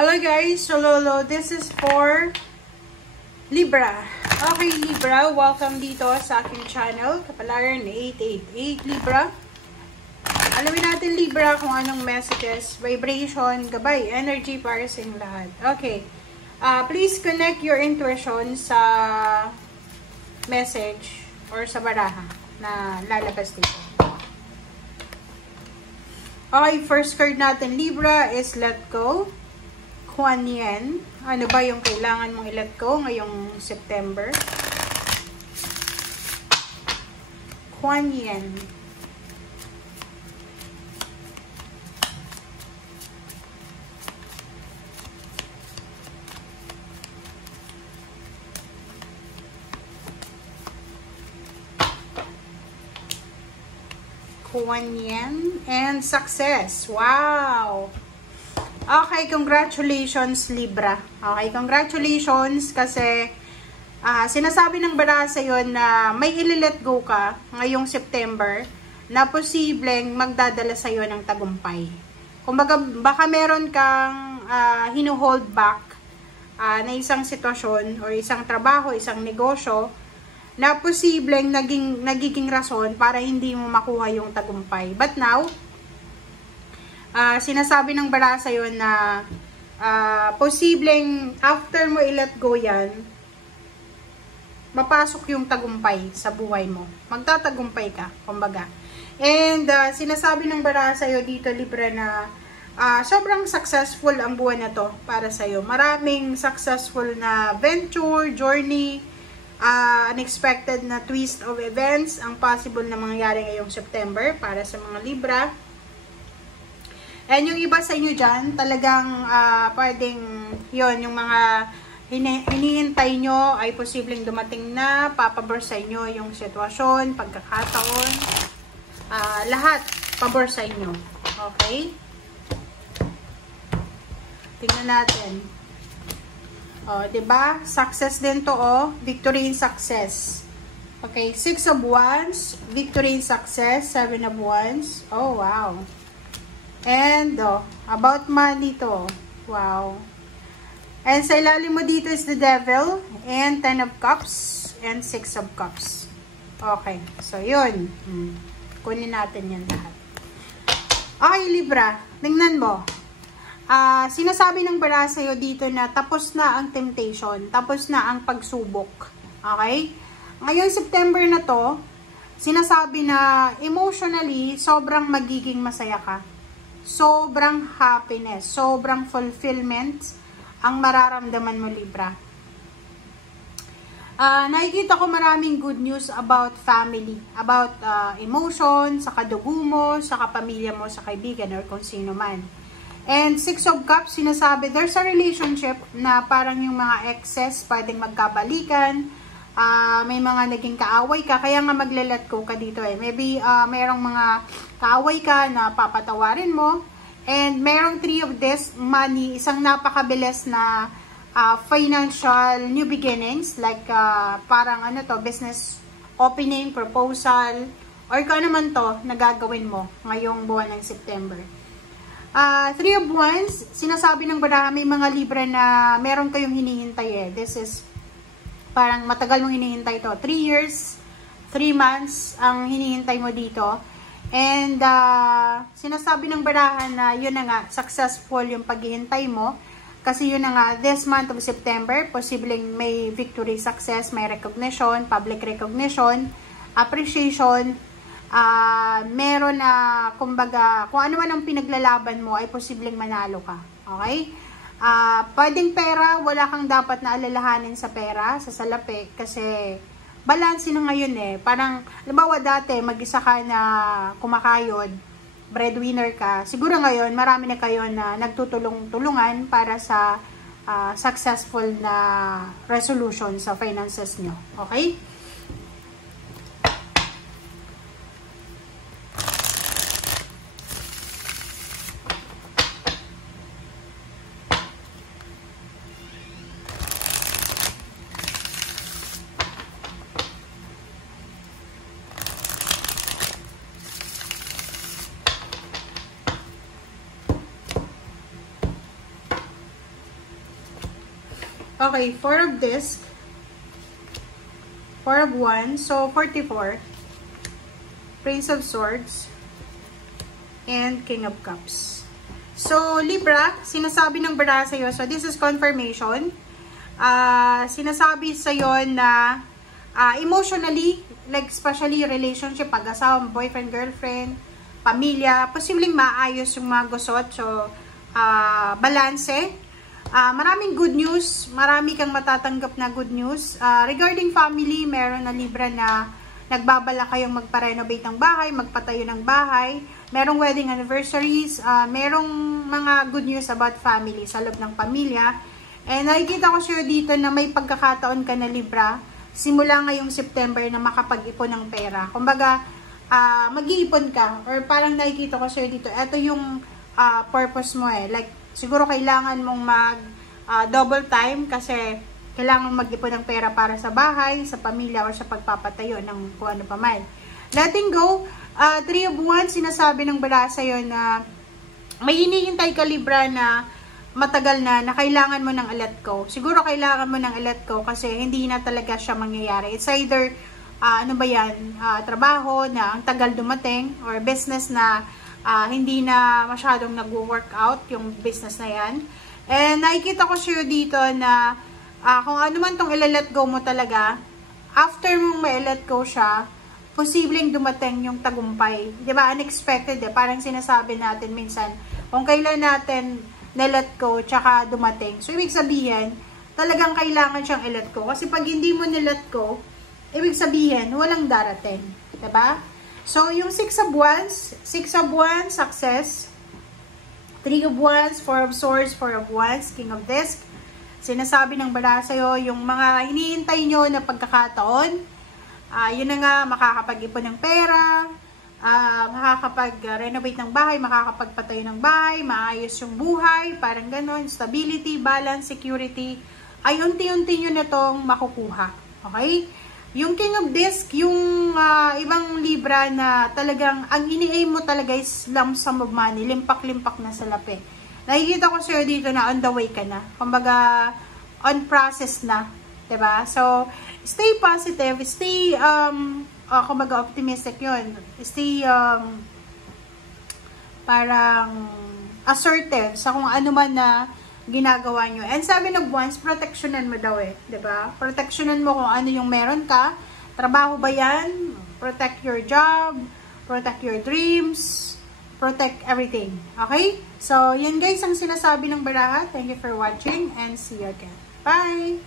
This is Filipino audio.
Hello guys, Lolo. This is for Libra. Okay, Libra, welcome dito sa aking channel, Kapalaran 888 Libra. Alamin natin Libra kung anong messages, vibration, gabay, energy para sa inyong lahat. Okay, please connect your intuition sa message or sa baraha na lalabas dito. Okay, first card natin Libra is Let Go. Kuan Yen. Ano ba yung kailangan mong i-let go ngayong September? Kuan Yen. Kuan Yen and success. Wow! Okay, congratulations Libra. Okay, congratulations kasi sinasabi ng baraha sa'yo na may i-let go ka ngayong September na posibleng magdadala sa'yo ng tagumpay. Kumbaga, baka meron kang hinu-hold back na isang sitwasyon or isang trabaho, isang negosyo na posibleng nagiging rason para hindi mo makuha yung tagumpay. But now, sinasabi ng baraha sa'yo na posibleng after mo i-let go yan, mapasok yung tagumpay sa buhay mo. Magtatagumpay ka, kumbaga. And sinasabi ng baraha sa'yo dito, Libra, na sobrang successful ang buwan na to para sa'yo. Maraming successful na venture, journey, unexpected na twist of events ang possible na mangyari ngayong September para sa mga Libra. And yung iba sa inyo dyan, talagang pwedeng yon yung mga hinihintay nyo ay posibleng dumating na, papabor sa inyo yung sitwasyon, pagkakataon, lahat pabor sa inyo. Okay? Tingnan natin. O, diba? Success din to, oh. Victory and success. Okay, 6 of Wands, victory and success, 7 of Wands. Oh, wow. And, about money to. Wow. And sa ilalim mo dito is the Devil, and 10 of Cups, and 6 of Cups. Okay. So, yun. Kunin natin yan lahat. Okay, Libra. Tingnan mo. Sinasabi ng baraha sa'yo dito na tapos na ang temptation. Tapos na ang pagsubok. Okay? Ngayon, September na to, sinasabi na emotionally, sobrang magiging masaya ka. Sobrang happiness, sobrang fulfillment ang mararamdaman mo, Libra. Nakikita ko maraming good news about family, about emotion, sa kadugo mo, sa kapamilya mo, sa kaibigan, or kung sino man. And 6 of Cups, sinasabi, there's a relationship na parang yung mga exes pwedeng magkabalikan, may mga naging kaaway ka, kaya nga magle-let go ka dito eh. Maybe mayroong mga kaaway ka na papatawarin mo, and mayroong 3 of this, money, isang napakabilis na financial new beginnings, like parang ano to, business opening, proposal, or kung ano man to na gagawin mo ngayong buwan ng September. 3 of Wands, sinasabi ng baraha, may mga Libra na meron kayong hinihintay eh. This is parang matagal mong hinihintay to. 3 years, 3 months ang hinihintay mo dito. And sinasabi ng baraha na yun na nga, successful yung paghihintay mo. Kasi yun na nga, this month of September, posibleng may victory, success, may recognition, public recognition, appreciation, meron na, kumbaga, kung ano man ang pinaglalaban mo, ay posibleng manalo ka. Okay? Pwedeng pera, wala kang dapat na alalahanin sa pera, sa salapi, kasi balance na ngayon eh. Parang, halimbawa dati, mag-isa ka na kumakayod, breadwinner ka. Siguro ngayon, marami na kayo na nagtutulong-tulungan para sa successful na resolution sa finances nyo. Okay? Okay, 4 of disc. 4 of wands. So, 44. Prince of swords. And King of cups. So, Libra, sinasabi ng bara sa'yo. So, this is confirmation. Sinasabi sa'yo na emotionally, like especially relationship, pag-asawa, boyfriend, girlfriend, pamilya, posibleng maayos yung mga gusot. So, balanse. Maraming good news. Marami kang matatanggap na good news. Regarding family, meron na Libra na nagbabala kayong magpa-renovate ng bahay, magpatayo ng bahay. Merong wedding anniversaries. Merong mga good news about family sa loob ng pamilya. And nakikita ko siya dito na may pagkakataon ka na Libra simula ngayong September na makapag-ipon ng pera. Kumbaga, mag-iipon ka. Or parang nakikita ko siya dito. Ito yung purpose mo eh. Like, siguro kailangan mong double time kasi kailangan mag-ipon ng pera para sa bahay, sa pamilya, or sa pagpapatayo ng kung ano pa man. Letting go, 3 of wands, sinasabi ng bara sa'yo na may hinihintay ka Libra na matagal na kailangan mo ng let go. Siguro kailangan mo ng let go kasi hindi na talaga siya mangyayari. It's either, trabaho na ang tagal dumating or business na hindi na masyadong nag-work out yung business na yan. And nakikita ko siya dito na kung ano man tong i-let go mo talaga, after mong ma-let go siya, posibleng dumating yung tagumpay. Diba? Unexpected eh. Parang sinasabi natin minsan, kung kailan natin na-let go, tsaka dumating. So, ibig sabihin, talagang kailangan siyang i-let go. Kasi pag hindi mo na-let go, ibig sabihin, walang darating. Diba? So, yung 6 of wands, success. 3 of wands, 4 of swords, 4 of wands, king of disc. Sinasabi ng bara sa'yo, yung mga hinihintay nyo na pagkakataon, yun na nga, makakapag-ipon ng pera, makakapag-renovate ng bahay, makakapagpatayo ng bahay, maayos yung buhay, parang ganon, stability, balance, security, ay unti-unti nyo na itong makukuha. Okay? Yung king of disc, yung ibang Libra na talagang, ang ini-aim mo talaga is lump sum of money, limpak-limpak na sa lapi. Nakikita ko sa'yo dito na on the way ka na. Kumbaga, on process na. Diba? So, stay positive, stay, kumbaga optimistic yun. Stay, parang assertive sa kung ano man na ginagawa nyo. And 7 of wands, protectionan mo daw eh. Diba? Protectionan mo kung ano yung meron ka. Trabaho ba yan? Protect your job, protect your dreams, protect everything. Okay? So, yan guys ang sinasabi ng baraha. Thank you for watching and see you again. Bye!